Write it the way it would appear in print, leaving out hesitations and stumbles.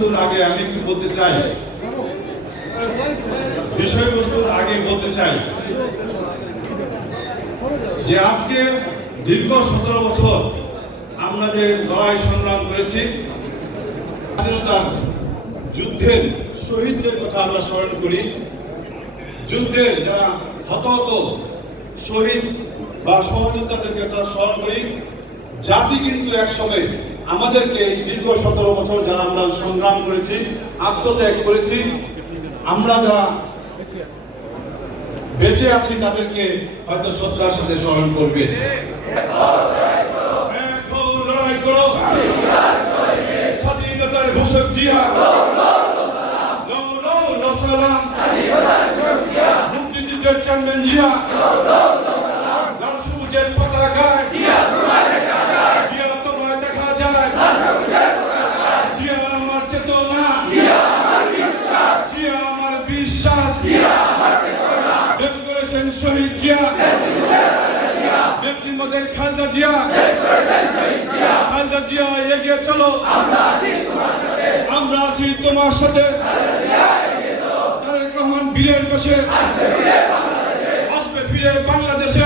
বিষয়বস্তুর আগে আমি একটু বলতে চাই, যে আজকে দীর্ঘ 17 বছর আমরা যে লড়াই সংগ্রাম করেছি, স্বাধীনতার যুদ্ধের শহীদদের কথা আমরা স্মরণ করি। যুদ্ধের যারা হতাহত শহীদ বা সহযোদ্ধাদের কথা স্মরণ করি। জাতি কিন্তু একসময় আমাদেরকে এই দীর্ঘ 17 বছর যারা আমরা সংগ্রাম করেছি, আত্মত্যাগ করেছি, আমরা যারা বেঁচে আছি তাদেরকে হয়তো শ্রদ্ধার সাথে স্মরণ করবে। লড়াই করো স্বাধীনতার ঘোষক জিয়া, মুক্তিযুদ্ধের চেয়ারম্যান জিয়া, লাল সবুজের পতাকায় জিয়া তোমায় দেখা যায়, জিয়া আমার চেতনা, জিয়া আমার বিশ্বাস, দেশ করেছেন শহীদ জিয়া, নেত্রীর মধ্যে খালেদা জিয়া, খালেদা জিয়া এগিয়ে চলো, আমরা আছি তোমার সাথে। তারেক রহমান বীরের বসে আসবে ফিরে বাংলাদেশে।